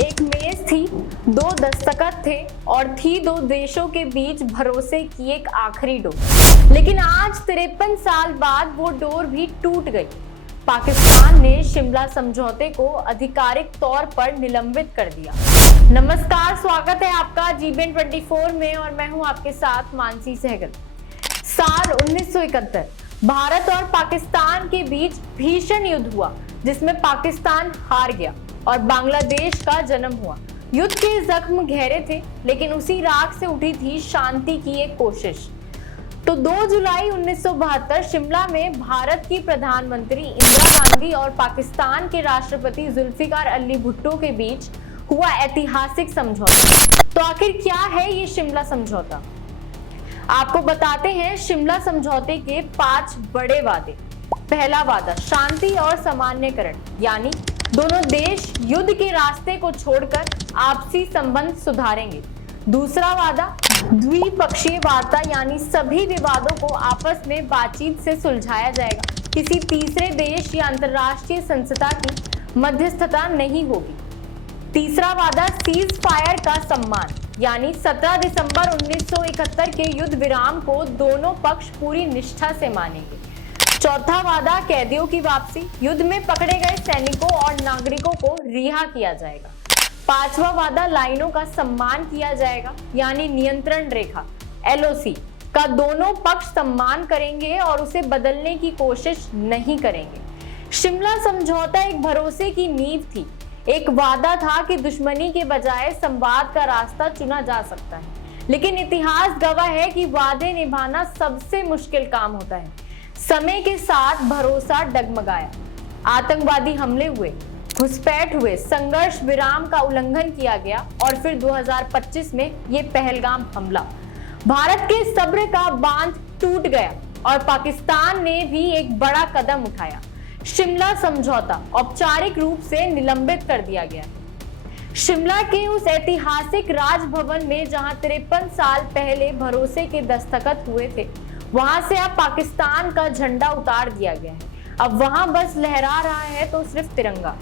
एक मेज थी, दो दस्तखत थे और थी दो देशों के बीच भरोसे की एक आखिरी डोर। लेकिन आज 53 साल बाद वो डोर भी टूट गई। पाकिस्तान ने शिमला समझौते को आधिकारिक तौर पर निलंबित कर दिया। नमस्कार, स्वागत है आपका जीबीएन 24 में और मैं हूं आपके साथ मानसी सहगल। साल 1971 भारत और पाकिस्तान के बीच भीषण युद्ध हुआ, जिसमें पाकिस्तान हार गया और बांग्लादेश का जन्म हुआ। युद्ध के जख्म गहरे थे, लेकिन उसी राख से उठी थी शांति की एक कोशिश। तो 2 जुलाई 1972 शिमला में भारत की प्रधानमंत्री इंदिरा गांधी और पाकिस्तान के राष्ट्रपति जुल्फिकार अली भुट्टो के बीच हुआ ऐतिहासिक समझौता। तो आखिर क्या है ये शिमला समझौता? आपको बताते हैं शिमला समझौते के 5 बड़े वादे। पहला वादा, शांति और सामान्यकरण, यानी दोनों देश युद्ध के रास्ते को छोड़कर आपसी संबंध सुधारेंगे। दूसरा वादा, द्विपक्षीय वार्ता, यानी सभी विवादों को आपस में बातचीत से सुलझाया जाएगा। किसी तीसरे देश या अंतर्राष्ट्रीय संस्था की मध्यस्थता नहीं होगी। तीसरा वादा, सीज फायर का सम्मान, यानी 17 दिसंबर 1971 के युद्ध विराम को दोनों पक्ष पूरी निष्ठा से मानेंगे। चौथा वादा, कैदियों की वापसी, युद्ध में पकड़े गए सैनिकों और नागरिकों को रिहा किया जाएगा। पांचवा वादा, लाइनों का सम्मान किया जाएगा, यानी नियंत्रण रेखा LOC का दोनों पक्ष सम्मान करेंगे और उसे बदलने की कोशिश नहीं करेंगे। शिमला समझौता एक भरोसे की नींव थी, एक वादा था कि दुश्मनी के बजाय संवाद का रास्ता चुना जा सकता है। लेकिन इतिहास गवाह है कि वादे निभाना सबसे मुश्किल काम होता है। समय के साथ भरोसा डगमगाया, आतंकवादी हमले हुए, घुसपैठ हुए, संघर्ष विराम का उल्लंघन किया गया और फिर 2025 में ये पहलगाम हमला। भारत के सब्र का बांध टूट गया और पाकिस्तान ने भी एक बड़ा कदम उठाया। शिमला समझौता औपचारिक रूप से निलंबित कर दिया गया है। शिमला के उस ऐतिहासिक राजभवन में जहां 53 साल पहले भरोसे के दस्तखत हुए थे, वहां से अब पाकिस्तान का झंडा उतार दिया गया है। अब वहां बस लहरा रहा है तो सिर्फ तिरंगा।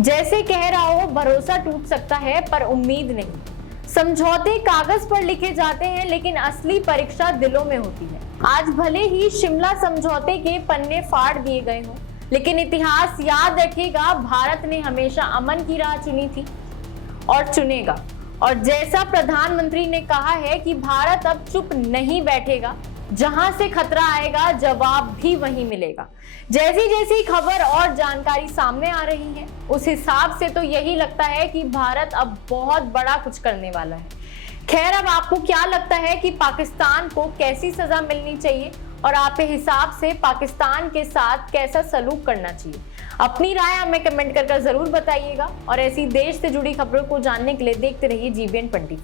जैसे कह रहा हो, भरोसा टूट सकता है पर उम्मीद नहीं। समझौते कागज पर लिखे जाते हैं, लेकिन असली परीक्षा दिलों में होती है। आज भले ही शिमला समझौते के पन्ने फाड़ दिए गए हों, लेकिन इतिहास याद रखेगा, भारत ने हमेशा अमन की राह चुनी थी और चुनेगा। और जैसा प्रधानमंत्री ने कहा है कि भारत अब चुप नहीं बैठेगा, जहां से खतरा आएगा जवाब भी वहीं मिलेगा। जैसी जैसी खबर और जानकारी सामने आ रही है, उस हिसाब से तो यही लगता है कि भारत अब बहुत बड़ा कुछ करने वाला है। खैर, अब आपको क्या लगता है कि पाकिस्तान को कैसी सजा मिलनी चाहिए और आपके हिसाब से पाकिस्तान के साथ कैसा सलूक करना चाहिए? अपनी राय हमें कमेंट कर जरूर बताइएगा और ऐसी देश से जुड़ी खबरों को जानने के लिए देखते रहिए जीबीएन 24।